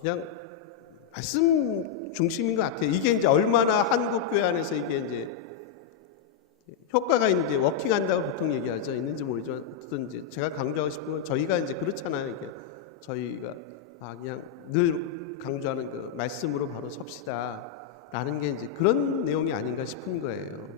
그냥 말씀 중심인 것 같아요. 이게 이제 얼마나 한국 교회 안에서 이게 이제 효과가 이제 워킹한다고 보통 얘기하죠. 있는지 모르지만 어쨌든 이제 제가 강조하고 싶은 건 저희가 이제 그렇잖아요. 이게 저희가 그냥 늘 강조하는 그 말씀으로 바로 섭시다라는 게 이제 그런 내용이 아닌가 싶은 거예요.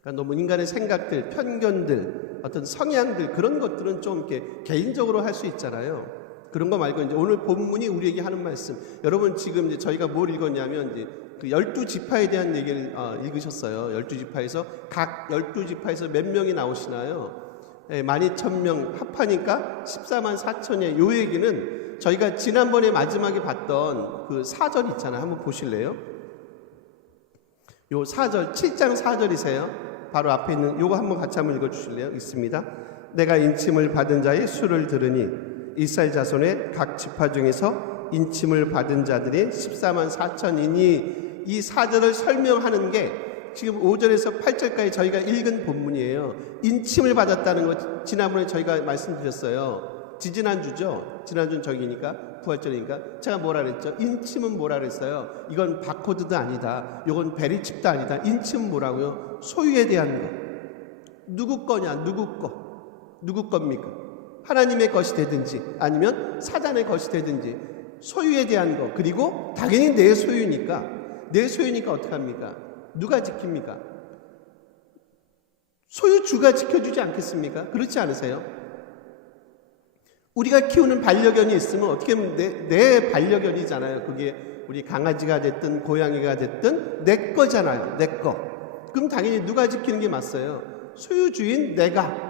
그러니까 너무 인간의 생각들, 편견들, 어떤 성향들 그런 것들은 좀 이렇게 개인적으로 할 수 있잖아요. 그런 거 말고 이제 오늘 본문이 우리에게 하는 말씀. 여러분 지금 이제 저희가 뭘 읽었냐면 이제 그 12지파에 대한 얘기를 읽으셨어요. 12지파에서 각 12지파에서 몇 명이 나오시나요? 12,000명 합하니까 14만 4천이에요. 요 얘기는 저희가 지난번에 마지막에 봤던 그 4절 있잖아요. 한번 보실래요? 요 4절, 7장 4절이세요. 바로 앞에 있는 요거 한번 같이 한번 읽어주실래요? 있습니다. 내가 인침을 받은 자의 수를 들으니 이스라엘 자손의 각 지파 중에서 인침을 받은 자들이 14만 4천이니 이 4절을 설명하는 게 지금 5절에서 8절까지 저희가 읽은 본문이에요. 인침을 받았다는 거 지난번에 저희가 말씀드렸어요. 지지난주죠. 지난주는 저기니까 부활절이니까 제가 뭐라 그랬죠? 인침은 뭐라 그랬어요? 이건 바코드도 아니다. 이건 베리칩도 아니다. 인침은 뭐라고요? 소유에 대한 거. 누구 거냐? 누구 거. 누구 겁니까? 하나님의 것이 되든지 아니면 사단의 것이 되든지 소유에 대한 거. 그리고 당연히 내 소유니까 어떡합니까? 누가 지킵니까? 소유주가 지켜주지 않겠습니까? 그렇지 않으세요? 우리가 키우는 반려견이 있으면 어떻게 보면 내 반려견이잖아요. 그게 우리 강아지가 됐든 고양이가 됐든 내 거잖아요. 내 거. 그럼 당연히 누가 지키는 게 맞어요? 소유주인 내가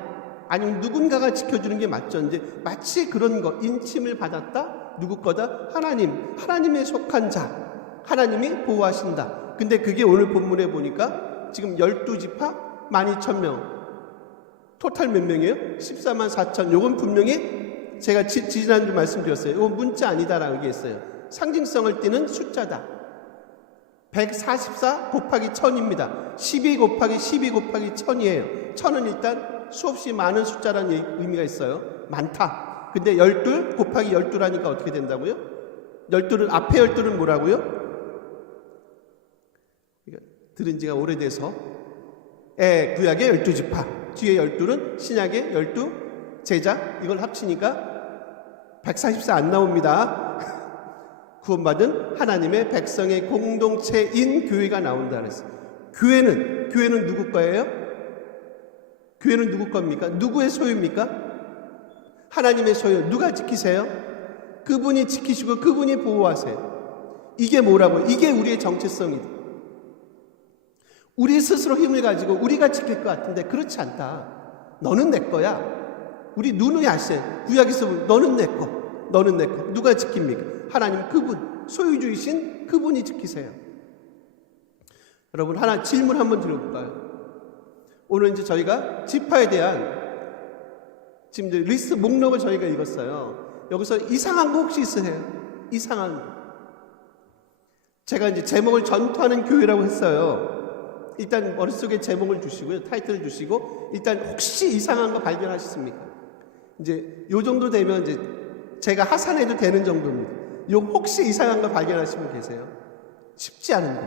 아니면 누군가가 지켜주는 게 맞죠. 이제 마치 그런 거 인침을 받았다? 누구 거다? 하나님에 속한 자 하나님이 보호하신다. 근데 그게 오늘 본문에 보니까 지금 12지파 12,000명 토탈 몇 명이에요? 14만 4천. 요건 분명히 제가 지난주 말씀드렸어요. 이건 문자 아니다라고 얘기했어요. 상징성을 띠는 숫자다. 144 곱하기 1000입니다. 12 곱하기 12 곱하기 1000이에요. 1000은 일단 수없이 많은 숫자라는 의미가 있어요. 많다. 근데 12 곱하기 12라니까 어떻게 된다고요? 12는 앞에 12는 뭐라고요? 들은 지가 오래돼서 구약의 12지파 뒤에 12는 신약의 12 제자 이걸 합치니까 144 안 나옵니다. 구원받은 하나님의 백성의 공동체인 교회가 나온다 그랬어요. 교회는 누구 거예요? 교회는 누구 겁니까? 누구의 소유입니까? 하나님의 소유. 누가 지키세요? 그분이 지키시고 그분이 보호하세요. 이게 뭐라고요? 이게 우리의 정체성이다. 우리 스스로 힘을 가지고 우리가 지킬 것 같은데 그렇지 않다. 너는 내 거야. 우리 누누이 아시잖아요. 구약에서 너는 내 거, 너는 내 거. 누가 지킵니까? 하나님 그분, 소유주이신 그분이 지키세요. 여러분 하나 질문 한번 드려볼까요? 오늘 이제 저희가 지파에 대한 지금 이제 리스트 목록을 저희가 읽었어요. 여기서 이상한 거 혹시 있으세요? 이상한 거. 제가 이제 제목을 전투하는 교회라고 했어요. 일단 머릿속에 제목을 주시고요. 타이틀을 주시고 일단 혹시 이상한 거 발견하셨습니까? 이제 요 정도 되면 이제 제가 하산해도 되는 정도입니다. 요 혹시 이상한 거 발견하시면 계세요? 쉽지 않은 거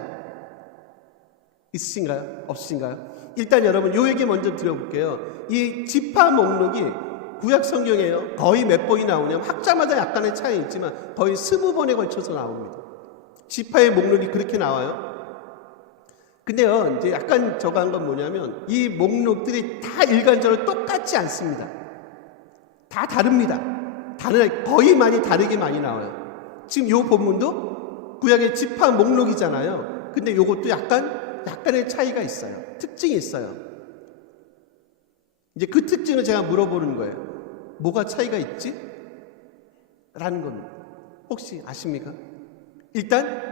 있으신가요? 없으신가요? 일단 여러분 요 얘기 먼저 드려볼게요. 이 지파 목록이 구약 성경이에요. 거의 몇 번이 나오냐면 학자마다 약간의 차이 있지만 거의 20번에 걸쳐서 나옵니다. 지파의 목록이 그렇게 나와요. 근데요 이제 약간 저거 한 건 뭐냐면 이 목록들이 다 일관적으로 똑같지 않습니다. 다 다릅니다. 거의 많이 다르게 많이 나와요. 지금 요 본문도 구약의 지파 목록이잖아요. 근데 요것도 약간의 차이가 있어요. 특징이 있어요. 이제 그 특징을 제가 물어보는 거예요. 뭐가 차이가 있지? 라는 겁니다. 혹시 아십니까? 일단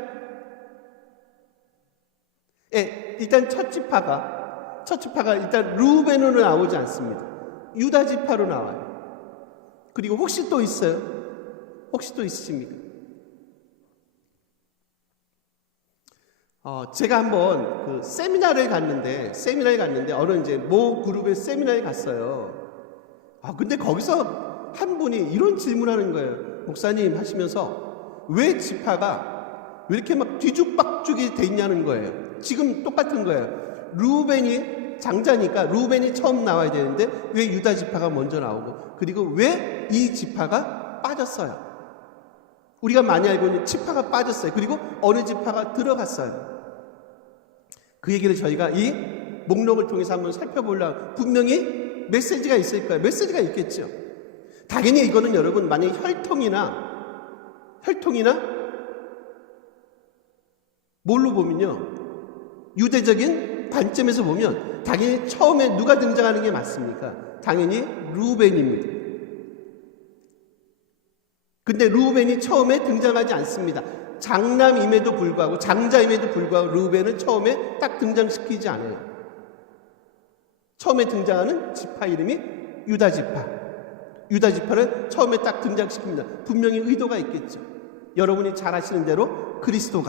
첫 지파가 일단 루벤으로 나오지 않습니다. 유다 지파로 나와요. 그리고 혹시 또 있어요? 혹시 또 있으십니까? 제가 한번 그 세미나를 갔는데 어느 이제 모 그룹의 세미나에 갔어요. 근데 거기서 한 분이 이런 질문하는 거예요. 목사님 하시면서 왜 지파가 왜 이렇게 막 뒤죽박죽이 돼 있냐는 거예요. 지금 똑같은 거예요. 루벤이 장자니까 루벤이 처음 나와야 되는데 왜 유다 지파가 먼저 나오고, 그리고 왜 이 지파가 빠졌어요. 우리가 많이 알고 있는 지파가 빠졌어요. 그리고 어느 지파가 들어갔어요. 그 얘기를 저희가 이 목록을 통해서 한번 살펴보려고, 분명히 메시지가 있을 거예요. 메시지가 있겠죠. 당연히 이거는 여러분 만약에 혈통이나 뭘로 보면요, 유대적인 관점에서 보면 당연히 처음에 누가 등장하는 게 맞습니까? 당연히 루벤입니다. 근데 루벤이 처음에 등장하지 않습니다. 장남임에도 불구하고, 장자임에도 불구하고 루벤은 처음에 딱 등장시키지 않아요. 처음에 등장하는 지파 이름이 유다 지파. 유다 지파를 처음에 딱 등장시킵니다. 분명히 의도가 있겠죠. 여러분이 잘 아시는 대로 그리스도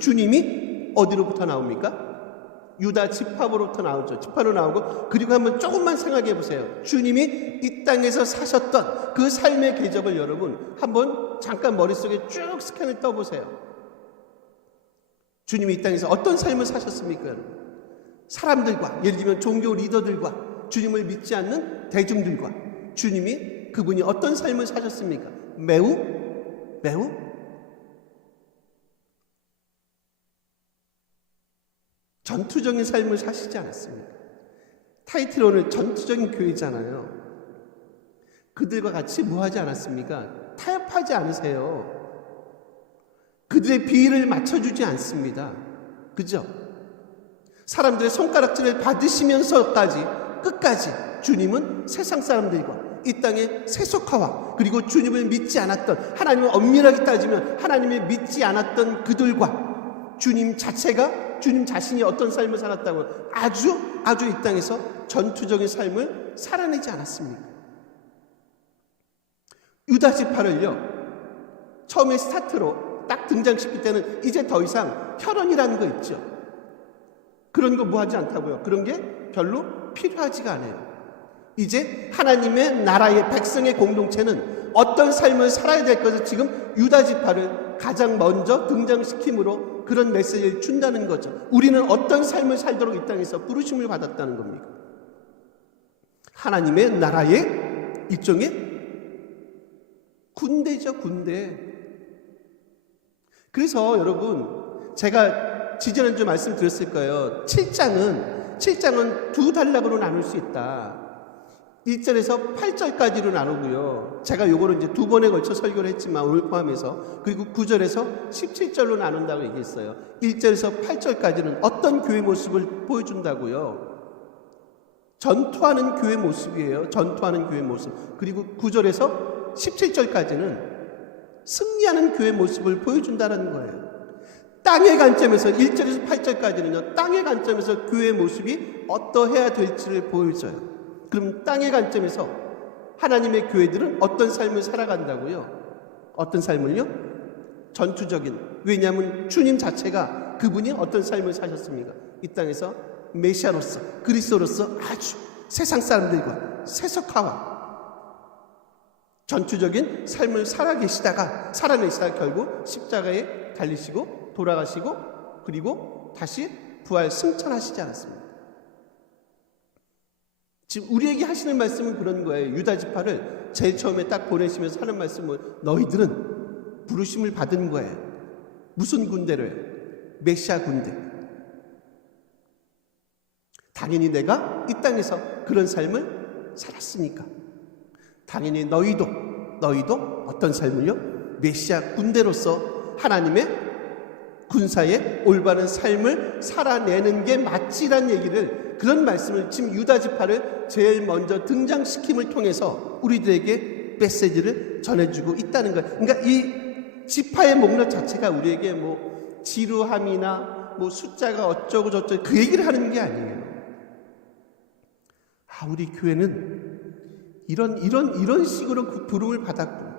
주님이 어디로부터 나옵니까? 유다 지파로부터 나오죠. 지파로 나오고, 그리고 한번 조금만 생각해 보세요. 주님이 이 땅에서 사셨던 그 삶의 궤적을 여러분 한번 잠깐 머릿속에 쭉 스캔을 떠보세요. 주님이 이 땅에서 어떤 삶을 사셨습니까, 여러분? 사람들과, 예를 들면 종교 리더들과, 주님을 믿지 않는 대중들과 주님이, 그분이 어떤 삶을 사셨습니까? 매우 전투적인 삶을 사시지 않았습니까? 타이틀 오늘 전투적인 교회잖아요. 그들과 같이 뭐 하지 않았습니까? 타협하지 않으세요. 그들의 비위를 맞춰주지 않습니다. 그죠? 사람들의 손가락질을 받으시면서까지 끝까지 주님은 세상 사람들과 이 땅의 세속화와, 그리고 주님을 믿지 않았던, 하나님을 엄밀하게 따지면 하나님을 믿지 않았던 그들과 주님 자신이 어떤 삶을 살았다고, 아주 이 땅에서 전투적인 삶을 살아내지 않았습니까? 유다 지파를요, 처음에 스타트로 딱 등장시킬 때는 이제 더 이상 혈연이라는 거 있죠. 그런 거 뭐 하지 않다고요. 그런 게 별로 필요하지가 않아요. 이제 하나님의 나라의 백성의 공동체는 어떤 삶을 살아야 될 것을 지금 유다 지파를 가장 먼저 등장시킴으로 그런 메시지를 준다는 거죠. 우리는 어떤 삶을 살도록 이 땅에서 부르심을 받았다는 겁니다. 하나님의 나라의 일종의 군대죠, 군대. 그래서 여러분, 제가 지지난주 말씀드렸을 거예요. 7장은 두 단락으로 나눌 수 있다. 1절에서 8절까지로 나누고요. 제가 요거를 이제 두 번에 걸쳐 설교를 했지만 오늘 포함해서, 그리고 9절에서 17절로 나눈다고 얘기했어요. 1절에서 8절까지는 어떤 교회 모습을 보여준다고요? 전투하는 교회 모습이에요. 전투하는 교회 모습. 그리고 9절에서 17절까지는 승리하는 교회 모습을 보여준다는 거예요. 땅의 관점에서 1절에서 8절까지는요, 땅의 관점에서 교회의 모습이 어떠해야 될지를 보여줘요. 그럼 땅의 관점에서 하나님의 교회들은 어떤 삶을 살아간다고요? 어떤 삶을요? 전투적인. 왜냐하면 주님 자체가, 그분이 어떤 삶을 사셨습니까? 이 땅에서 메시아로서, 그리스도로서 아주 세상 사람들과 세속화와 전투적인 삶을 살아내시다가 결국 십자가에 달리시고 돌아가시고, 그리고 다시 부활 승천하시지 않았습니까? 지금 우리에게 하시는 말씀은 그런 거예요. 유다 지파를 제일 처음에 딱 보내시면서 하는 말씀은, 너희들은 부르심을 받은 거예요. 무슨 군대로요? 메시아 군대. 당연히 내가 이 땅에서 그런 삶을 살았으니까 당연히 너희도 어떤 삶을요? 메시아 군대로서 하나님의 군사의 올바른 삶을 살아내는 게 맞지란 얘기를, 그런 말씀을 지금 유다 지파를 제일 먼저 등장시킴을 통해서 우리들에게 메시지를 전해주고 있다는 거예요. 그러니까 이 지파의 목록 자체가 우리에게 뭐 지루함이나 뭐 숫자가 어쩌고 저쩌고 그 얘기를 하는 게 아니에요. 우리 교회는 이런 식으로 그 부름을 받았구나.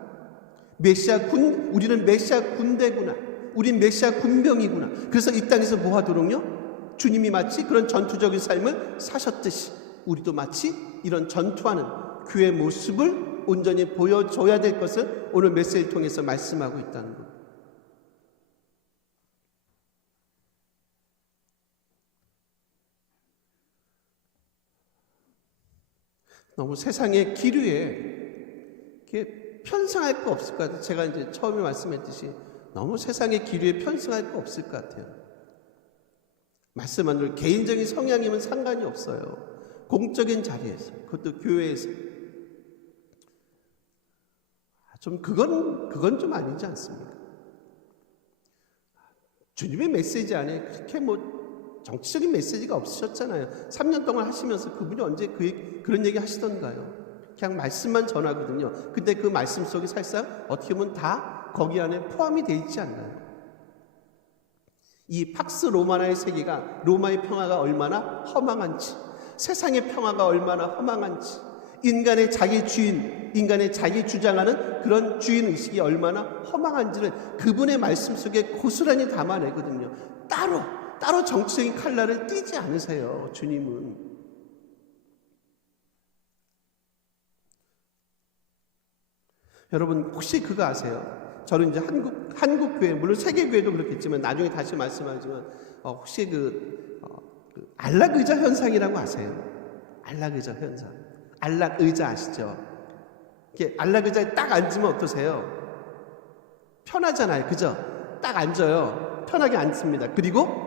우리는 메시아 군대구나. 우린 메시아 군병이구나. 그래서 이 땅에서 뭐 하도록요? 주님이 마치 그런 전투적인 삶을 사셨듯이 우리도 마치 이런 전투하는 교회 모습을 온전히 보여줘야 될 것을 오늘 메시지를 통해서 말씀하고 있다는 것. 너무 세상의 기류에 이렇게 편승할 거 없을 것 같아요. 제가 이제 처음에 말씀했듯이 너무 세상의 기류에 편승할 거 없을 것 같아요. 말씀한 대로 개인적인 성향이면 상관이 없어요. 공적인 자리에서, 그것도 교회에서. 좀 그건 좀 아니지 않습니까? 주님의 메시지 안에 그렇게 정치적인 메시지가 없으셨잖아요. 3년 동안 하시면서 그분이 언제 그런 얘기 하시던가요? 그냥 말씀만 전하거든요. 근데 그 말씀 속에 사실상 어떻게 보면 다 거기 안에 포함이 되어 있지 않나요? 이 팍스 로마나의 세계가, 로마의 평화가 얼마나 허망한지, 세상의 평화가 얼마나 허망한지, 인간의 자기 주인, 인간의 자기 주장하는 그런 주인의식이 얼마나 허망한지를 그분의 말씀 속에 고스란히 담아내거든요. 따로 정치적인 칼날을 띄지 않으세요, 주님은. 여러분 혹시 그거 아세요? 저는 이제 한국 교회, 물론 세계 교회도 그렇겠지만 나중에 다시 말씀하지만 혹시 안락의자 현상이라고 아세요? 안락의자 현상. 안락의자 아시죠? 이렇게 안락의자에 딱 앉으면 어떠세요? 편하잖아요, 그죠? 딱 앉아요. 편하게 앉습니다. 그리고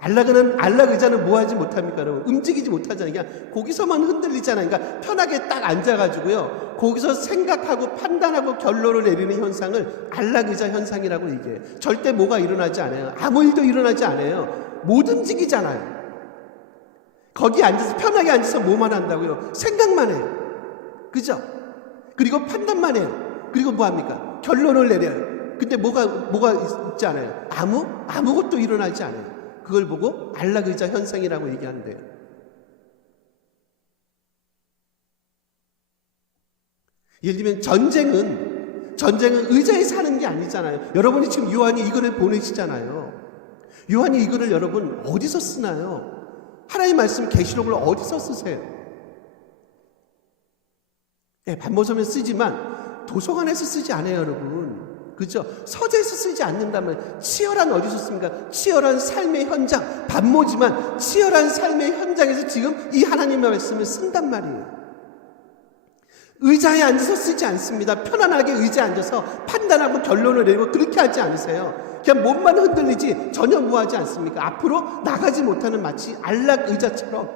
안락의자는 뭐 하지 못합니까, 여러분? 움직이지 못하잖아요. 그냥 거기서만 흔들리잖아요. 그러니까 편하게 딱 앉아가지고요, 거기서 생각하고 판단하고 결론을 내리는 현상을 안락의자 현상이라고 얘기해요. 절대 뭐가 일어나지 않아요. 아무 일도 일어나지 않아요. 못 움직이잖아요. 거기 앉아서 편하게 앉아서 뭐만 한다고요? 생각만 해요. 그죠? 그리고 판단만 해요. 그리고 뭐 합니까? 결론을 내려요. 근데 뭐가 있지 않아요. 아무것도 일어나지 않아요. 그걸 보고 안락의자 현상이라고 얘기하는데요. 예를 들면 전쟁은 의자에 사는 게 아니잖아요. 여러분이 지금 요한이 이거를 보내시잖아요. 요한이 이거를 여러분 어디서 쓰나요? 하나님의 말씀 계시록을 어디서 쓰세요? 네, 반모섬에 쓰지만 도서관에서 쓰지 않아요, 여러분. 그죠? 서재에서 쓰지 않는다면 치열한 어디서 씁니까? 치열한 삶의 현장, 반모지만 치열한 삶의 현장에서 지금 이 하나님의 말씀을 쓴단 말이에요. 의자에 앉아서 쓰지 않습니다. 편안하게 의자에 앉아서 판단하고 결론을 내리고 그렇게 하지 않으세요. 그냥 몸만 흔들리지 전혀 뭐하지 않습니까? 앞으로 나가지 못하는 마치 안락의자처럼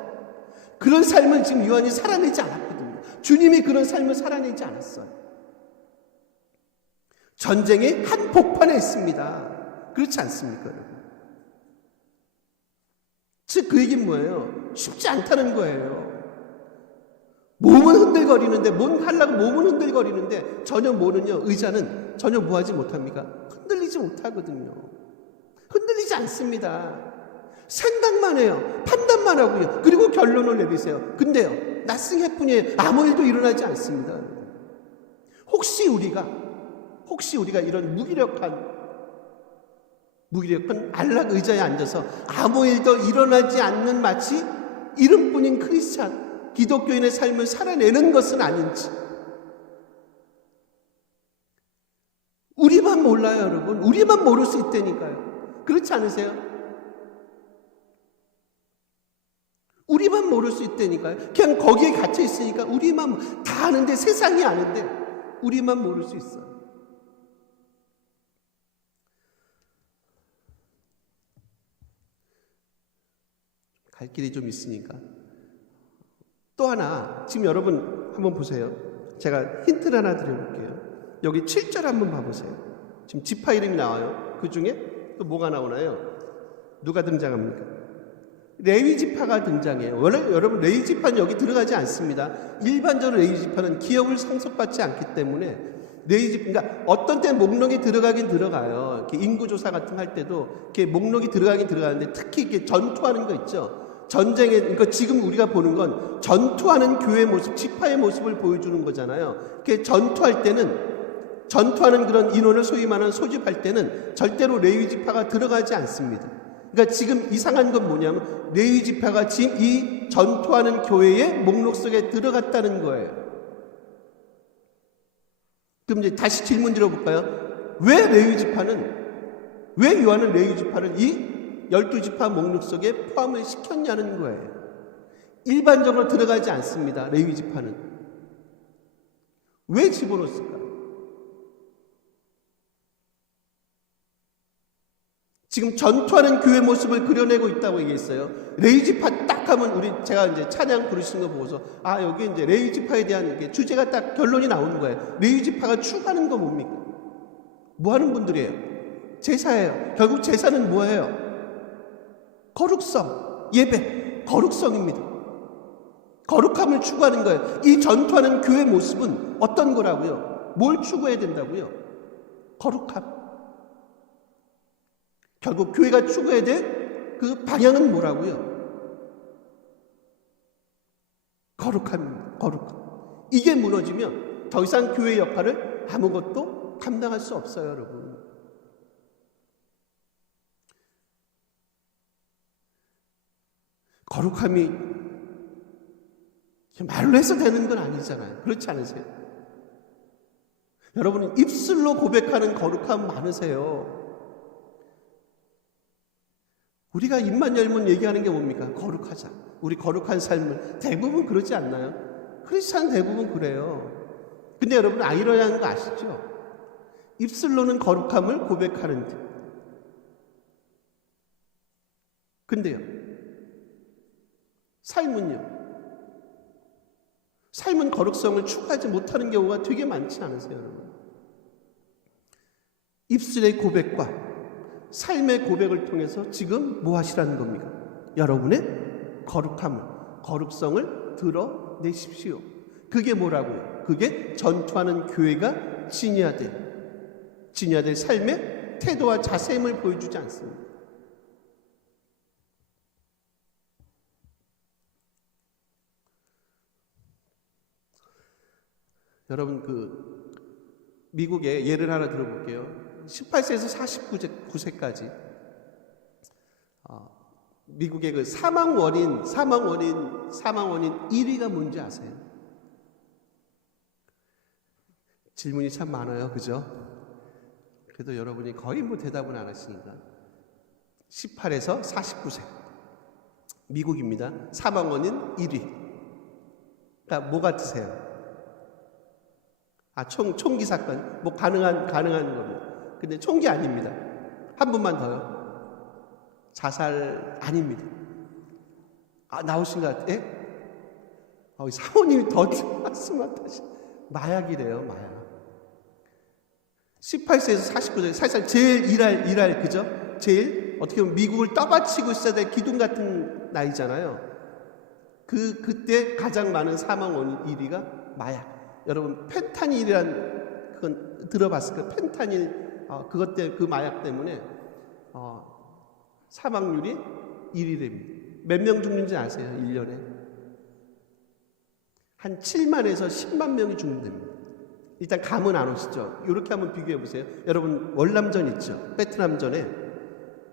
그런 삶을 지금 요한이 살아내지 않았거든요. 주님이 그런 삶을 살아내지 않았어요. 전쟁의 한 복판에 있습니다. 그렇지 않습니까, 여러분? 즉 그 얘기는 뭐예요? 쉽지 않다는 거예요. 몸은 흔들거리는데, 몸은 흔들거리는데 전혀 의자는 전혀 뭐하지 못합니까? 흔들리지 못하거든요. 흔들리지 않습니다. 생각만 해요. 판단만 하고요. 그리고 결론을 내리세요. 근데요, nothing happen이에요. 아무 일도 일어나지 않습니다. 혹시 우리가 이런 무기력한 안락 의자에 앉아서 아무 일도 일어나지 않는 마치 이름뿐인 크리스찬, 기독교인의 삶을 살아내는 것은 아닌지 우리만 몰라요, 여러분. 우리만 모를 수 있다니까요. 그렇지 않으세요? 우리만 모를 수 있다니까요. 그냥 거기에 갇혀 있으니까 우리만 다 아는데, 세상이 아는데 우리만 모를 수 있어요. 갈 길이 좀 있으니까. 또 하나, 지금 여러분 한번 보세요. 제가 힌트를 하나 드려볼게요. 여기 7절 한번 봐보세요. 지금 지파 이름이 나와요. 그 중에 또 뭐가 나오나요? 누가 등장합니까? 레위 지파가 등장해요. 원래 여러분 레위 지파는 여기 들어가지 않습니다. 일반적으로 레위 지파는 기업을 상속받지 않기 때문에 그러니까 어떤 때 목록에 들어가긴 들어가요. 이렇게 인구조사 같은 거 할 때도 이렇게 목록이 들어가긴 들어가는데, 특히 이렇게 전투하는 거 있죠. 전쟁에, 그러니까 지금 우리가 보는 건 전투하는 교회의 모습, 지파의 모습을 보여주는 거잖아요. 이렇게 전투하는 그런 인원을 소위 말하는 소집할 때는 절대로 레위 지파가 들어가지 않습니다. 그러니까 지금 이상한 건 뭐냐면 레위 지파가 지금 이 전투하는 교회의 목록 속에 들어갔다는 거예요. 그럼 이제 다시 질문 드려볼까요? 왜 요한은 레위 지파를 이 12지파 목록 속에 포함을 시켰냐는 거예요. 일반적으로 들어가지 않습니다. 레위 지파는. 왜 집어넣었을까? 지금 전투하는 교회 모습을 그려내고 있다고 얘기했어요. 레위 지파 딱 하면 제가 이제 찬양 부르시는 거 보고서 여기 이제 레위 지파에 대한 주제가 딱 결론이 나오는 거예요. 레위 지파가 추구하는 거 뭡니까? 뭐 하는 분들이에요? 제사예요. 결국 제사는 뭐예요? 거룩성, 예배, 거룩성입니다. 거룩함을 추구하는 거예요. 이 전투하는 교회 모습은 어떤 거라고요? 뭘 추구해야 된다고요? 거룩함. 결국 교회가 추구해야 될 그 방향은 뭐라고요? 거룩함입니다. 거룩함. 이게 무너지면 더 이상 교회의 역할을 아무것도 감당할 수 없어요, 여러분. 거룩함이 말로 해서 되는 건 아니잖아요. 그렇지 않으세요? 여러분은 입술로 고백하는 거룩함 많으세요. 우리가 입만 열면 얘기하는 게 뭡니까? 거룩하자. 우리 거룩한 삶을. 대부분 그러지 않나요? 크리스찬 대부분 그래요. 근데 여러분 아이러니한 거 아시죠? 입술로는 거룩함을 고백하는데. 근데요. 삶은 거룩성을 추구하지 못하는 경우가 되게 많지 않으세요, 여러분? 입술의 고백과 삶의 고백을 통해서 지금 뭐 하시라는 겁니까? 여러분의 거룩성을 드러내십시오. 그게 뭐라고요? 그게 전투하는 교회가 지녀야 될 삶의 태도와 자세임을 보여주지 않습니다. 여러분 미국의 예를 하나 들어볼게요. 18세에서 49세까지 미국의 그 사망 원인 1위가 뭔지 아세요? 질문이 참 많아요, 그죠? 그래도 여러분이 거의 대답은 안 하시니까 18에서 49세 미국입니다. 사망 원인 1위. 그러니까 뭐 같으세요? 총기 사건, 가능한 겁니다. 근데 총기 아닙니다. 한 분만 더요. 자살 아닙니다. 나오신 것 같아? 사모님이 더 말씀하시. 마약이래요, 마약. 18세에서 49세, 사실 제일 일할, 그죠? 제일, 어떻게 보면 미국을 떠받치고 있어야 될 기둥 같은 나이잖아요. 그때 가장 많은 사망 원인 1위가 마약. 여러분, 펜타닐이란, 그건 들어봤을 거예요. 펜타닐, 그 마약 때문에, 사망률이 1위랍니다. 몇 명 죽는지 아세요? 1년에? 한 7만에서 10만 명이 죽는답니다. 일단 감은 안 오시죠? 이렇게 한번 비교해 보세요. 여러분, 월남전 있죠? 베트남전에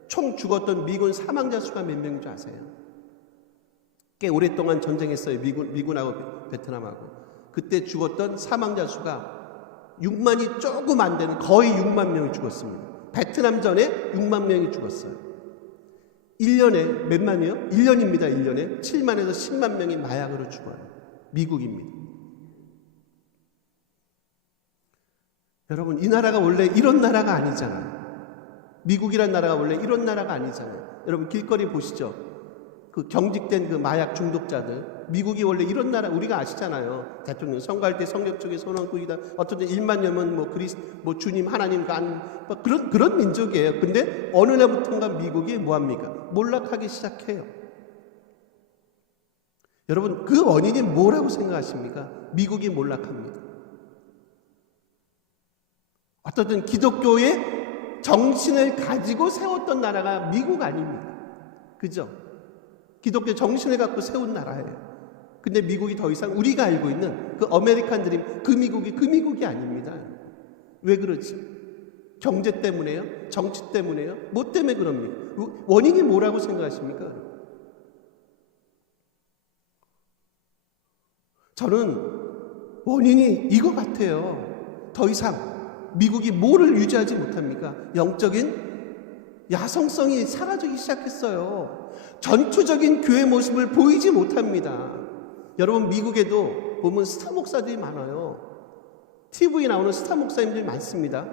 총 죽었던 미군 사망자 수가 몇 명인 줄 아세요? 꽤 오랫동안 전쟁했어요. 미군하고 베트남하고. 그때 죽었던 사망자 수가 6만이 조금 안 되는 거의 6만 명이 죽었습니다. 베트남전에 6만 명이 죽었어요. 1년에 몇만이요? 1년입니다. 1년에 7만에서 10만 명이 마약으로 죽어요. 미국입니다. 여러분, 이 나라가 원래 이런 나라가 아니잖아요. 미국이란 나라가 원래 이런 나라가 아니잖아요. 여러분, 길거리 보시죠? 경직된 마약 중독자들. 미국이 원래 이런 나라, 우리가 아시잖아요. 대통령 선거할 때 성격적인 선언국이다. 어떤 때 일만 열면 주님, 하나님, 그런 민족이에요. 근데 어느 날부터인가 미국이 뭐합니까? 몰락하기 시작해요. 여러분, 그 원인이 뭐라고 생각하십니까? 미국이 몰락합니다. 어떤 기독교의 정신을 가지고 세웠던 나라가 미국 아닙니다. 그죠? 기독교 정신을 갖고 세운 나라예요. 근데 미국이 더 이상 우리가 알고 있는 그 아메리칸 드림, 그 미국이 아닙니다. 왜 그러지? 경제 때문에요? 정치 때문에요? 뭐 때문에 그럽니까? 원인이 뭐라고 생각하십니까? 저는 원인이 이거 같아요. 더 이상 미국이 뭐를 유지하지 못합니까? 영적인 야성성이 사라지기 시작했어요. 전투적인 교회 모습을 보이지 못합니다. 여러분, 미국에도 보면 스타 목사들이 많아요. TV에 나오는 스타 목사님들이 많습니다.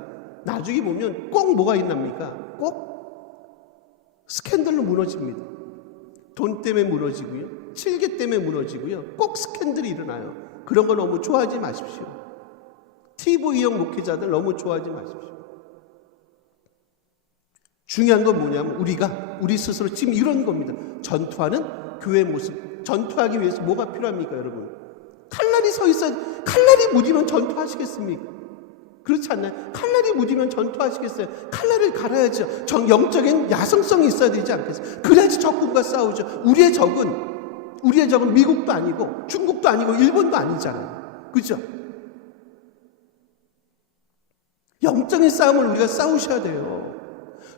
나중에 보면 꼭 뭐가 있답니까? 꼭 스캔들로 무너집니다. 돈 때문에 무너지고요, 칠개 때문에 무너지고요, 꼭 스캔들이 일어나요. 그런 거 너무 좋아하지 마십시오. TV용 목회자들 너무 좋아하지 마십시오. 중요한 건 뭐냐면 우리 스스로 지금 이런 겁니다. 전투하는 교회 모습. 전투하기 위해서 뭐가 필요합니까, 여러분? 칼날이 서 있어야, 칼날이 무디면 전투하시겠습니까? 그렇지 않나요? 칼날이 무디면 전투하시겠어요? 칼날을 갈아야죠. 영적인 야성성이 있어야 되지 않겠어요? 그래야지 적군과 싸우죠. 우리의 적은 미국도 아니고 중국도 아니고 일본도 아니잖아요. 그죠? 영적인 싸움을 우리가 싸우셔야 돼요.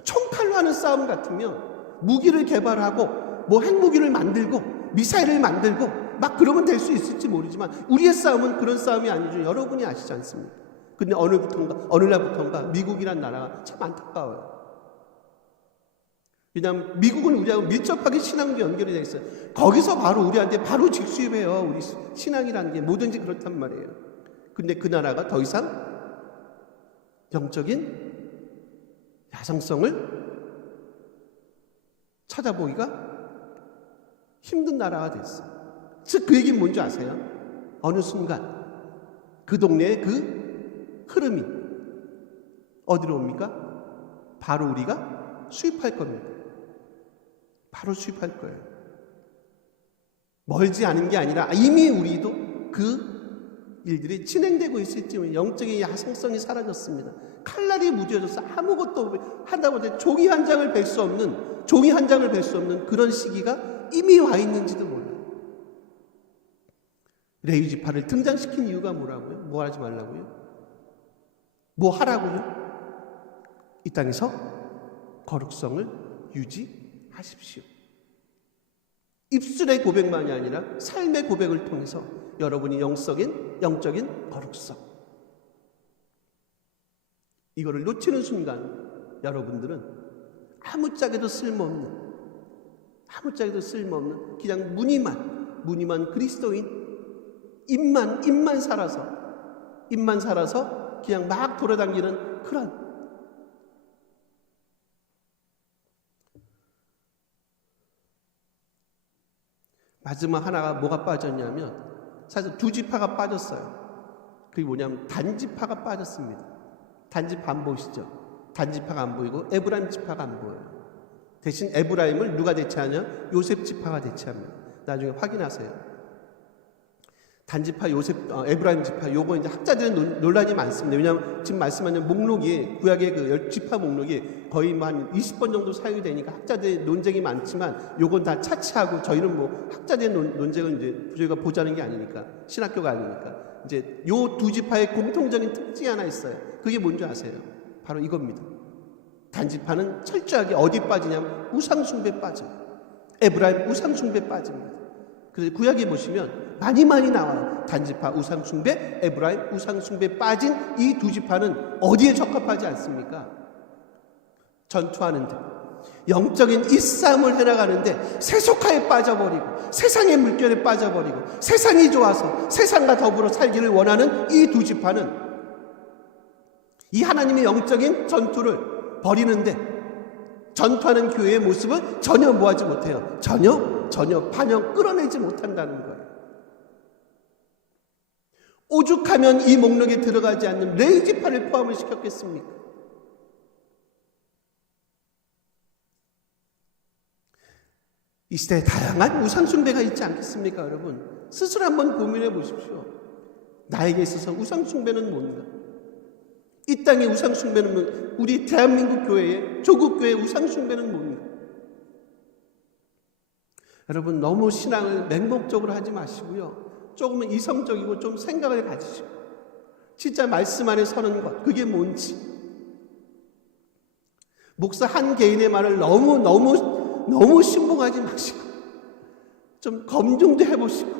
총칼로 하는 싸움 같으면 무기를 개발하고 뭐 핵무기를 만들고 미사일을 만들고 막 그러면 될 수 있을지 모르지만 우리의 싸움은 그런 싸움이 아니죠. 여러분이 아시지 않습니까? 근데 어느 날부턴가 미국이란 나라가 참 안타까워요. 왜냐하면 미국은 우리하고 밀접하게 신앙도 연결이 되어 있어요. 거기서 바로 우리한테 바로 직수입해요. 우리 신앙이라는 게 뭐든지 그렇단 말이에요. 근데 그 나라가 더 이상 영적인 야성성을 찾아보기가 힘든 나라가 됐어요. 즉 그 얘기는 뭔지 아세요? 어느 순간 그 동네의 그 흐름이 어디로 옵니까? 바로 우리가 수입할 겁니다. 바로 수입할 거예요. 멀지 않은 게 아니라 이미 우리도 그 일들이 진행되고 있을지. 영적인 야성성이 사라졌습니다. 칼날이 무뎌져서 아무것도 하다 보니 종이 한 장을 벨 수 없는 그런 시기가 이미 와 있는지도 몰라요. 레위 지파를 등장시킨 이유가 뭐라고요? 뭐 하지 말라고요? 뭐 하라고요? 이 땅에서 거룩성을 유지하십시오. 입술의 고백만이 아니라 삶의 고백을 통해서 여러분이 영적인 거룩성, 이거를 놓치는 순간 여러분들은 아무짝에도 쓸모없는 그냥 무늬만 그리스도인, 입만 살아서 그냥 막 돌아다니는 그런, 마지막 하나가 뭐가 빠졌냐면 사실 두 지파가 빠졌어요. 그게 뭐냐면 단지파가 빠졌습니다. 단지파 안 보이시죠? 단지파가 안 보이고 에브라임 지파가 안 보여요. 대신 에브라임을 누가 대체하냐? 요셉 지파가 대체합니다. 나중에 확인하세요. 단지파 에브라임 지파, 요거 이제 학자들은 논란이 많습니다. 왜냐하면 지금 말씀하는 목록이, 구약의 그 10지파 목록이 거의 한 20번 정도 사용이 되니까 학자들의 논쟁이 많지만 요건 다 차치하고 저희는 뭐 학자들의 논쟁은 이제 저희가 보자는 게 아니니까, 신학교가 아니니까. 이제 요 두 지파의 공통적인 특징이 하나 있어요. 그게 뭔지 아세요? 바로 이겁니다. 단지파는 철저하게 어디 빠지냐면 우상숭배 빠져요. 에브라임 우상숭배 빠집니다. 그래서 구약에 보시면 많이 나와요. 단지파 우상숭배, 에브라임 우상숭배 빠진 이 두 지파는 어디에 적합하지 않습니까? 전투하는데, 영적인 이 싸움을 해나가는데 세속화에 빠져버리고 세상의 물결에 빠져버리고 세상이 좋아서 세상과 더불어 살기를 원하는 이 두 지파는 이 하나님의 영적인 전투를 벌이는데 전투하는 교회의 모습을 전혀 뭐하지 못해요. 전혀 반영 끌어내지 못한다는 거예요. 오죽하면 이 목록에 들어가지 않는 레위 지파를 포함을 시켰겠습니까? 이 시대에 다양한 우상숭배가 있지 않겠습니까, 여러분? 스스로 한번 고민해 보십시오. 나에게 있어서 우상숭배는 뭔가? 이 땅의 우상숭배는 뭔가? 우리 대한민국 교회의, 조국교회의 우상숭배는 뭔가? 여러분, 너무 신앙을 맹목적으로 하지 마시고요. 조금은 이성적이고 좀 생각을 가지시고 진짜 말씀 안에 서는 것, 그게 뭔지, 목사 한 개인의 말을 너무 신봉하지 마시고 좀 검증도 해보시고,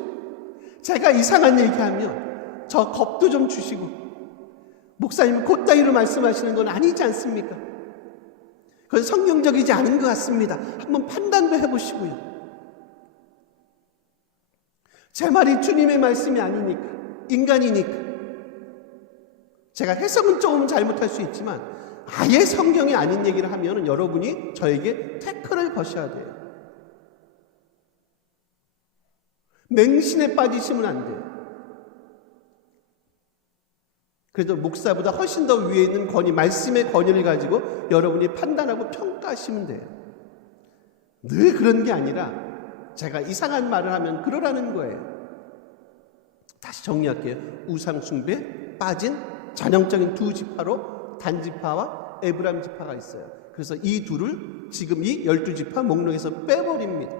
제가 이상한 얘기하면 저 겁도 좀 주시고 목사님 그따위로 말씀하시는 건 아니지 않습니까? 그건 성경적이지 않은 것 같습니다. 한번 판단도 해보시고요. 제 말이 주님의 말씀이 아니니까, 인간이니까. 제가 해석은 조금 잘못할 수 있지만 아예 성경이 아닌 얘기를 하면 여러분이 저에게 태클을 거셔야 돼요. 맹신에 빠지시면 안 돼요. 그래도 목사보다 훨씬 더 위에 있는 권위, 말씀의 권위를 가지고 여러분이 판단하고 평가하시면 돼요. 늘 그런 게 아니라 제가 이상한 말을 하면 그러라는 거예요. 다시 정리할게요. 우상 숭배에 빠진 전형적인 두 지파로 단지파와 에브라임 지파가 있어요. 그래서 이 둘을 지금 이 12지파 목록에서 빼버립니다.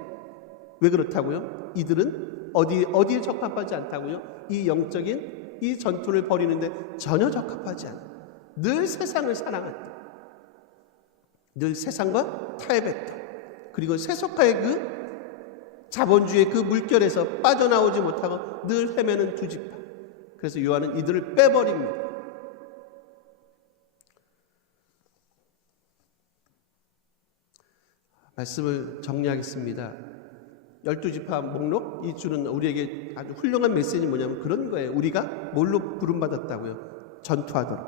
왜 그렇다고요? 이들은 어디에 적합하지 않다고요? 이 영적인 이 전투를 벌이는데 전혀 적합하지 않아요. 늘 세상을 사랑한다. 늘 세상과 타협했다. 그리고 세속화의 그 자본주의의 그 물결에서 빠져나오지 못하고 늘 헤매는 두 지파. 그래서 요한은 이들을 빼버립니다. 말씀을 정리하겠습니다. 12지파 목록, 이 줄은 우리에게 아주 훌륭한 메시지는 뭐냐면 그런 거예요. 우리가 뭘로 부름받았다고요? 전투하도록.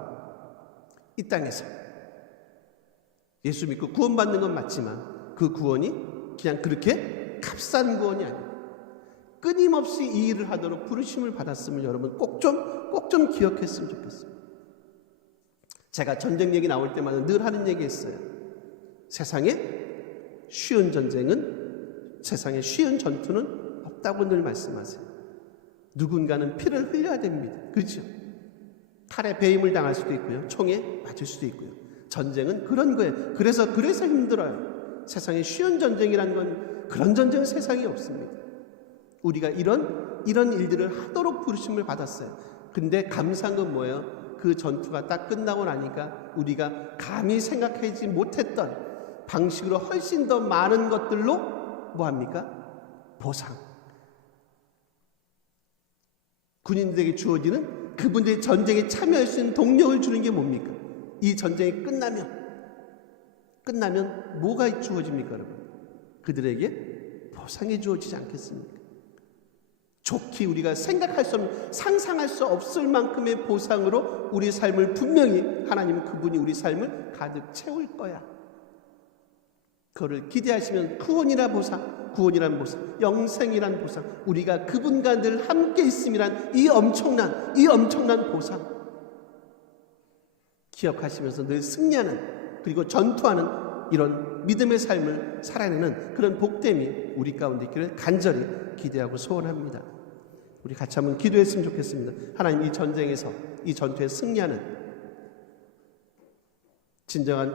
이 땅에서 예수 믿고 구원받는 건 맞지만 그 구원이 그냥 그렇게 값싼 구원이 아니에요. 끊임없이 이 일을 하도록 부르심을 받았으면 여러분 꼭 좀 기억했으면 좋겠습니다. 제가 전쟁 얘기 나올 때마다 늘 하는 얘기 했어요. 세상에 쉬운 전투는 없다고 늘 말씀하세요. 누군가는 피를 흘려야 됩니다. 그렇죠? 칼에 배임을 당할 수도 있고요. 총에 맞을 수도 있고요. 전쟁은 그런 거예요. 그래서 힘들어요. 세상에 쉬운 전쟁이란 건 그런 전쟁은 세상에 없습니다. 우리가 이런 일들을 하도록 부르심을 받았어요. 근데 감사한 건 뭐예요? 그 전투가 딱 끝나고 나니까 우리가 감히 생각하지 못했던 방식으로 훨씬 더 많은 것들로 뭐합니까? 보상. 군인들에게 주어지는 그분들이 전쟁에 참여할 수 있는 동력을 주는 게 뭡니까? 이 전쟁이 끝나면 뭐가 주어집니까, 여러분? 그들에게 보상이 주어지지 않겠습니까? 좋게 우리가 생각할 수 없는, 상상할 수 없을 만큼의 보상으로 우리 삶을 분명히 하나님 그분이 우리 삶을 가득 채울 거야. 그거를 기대하시면 구원이란 보상, 영생이란 보상, 우리가 그분과 늘 함께 있음이란 이 엄청난 보상 기억하시면서 늘 승리하는, 그리고 전투하는 이런 믿음의 삶을 살아내는 그런 복됨이 우리 가운데 있기를 간절히 기대하고 소원합니다. 우리 같이 한번 기도했으면 좋겠습니다. 하나님, 이 전쟁에서, 이 전투에 승리하는 진정한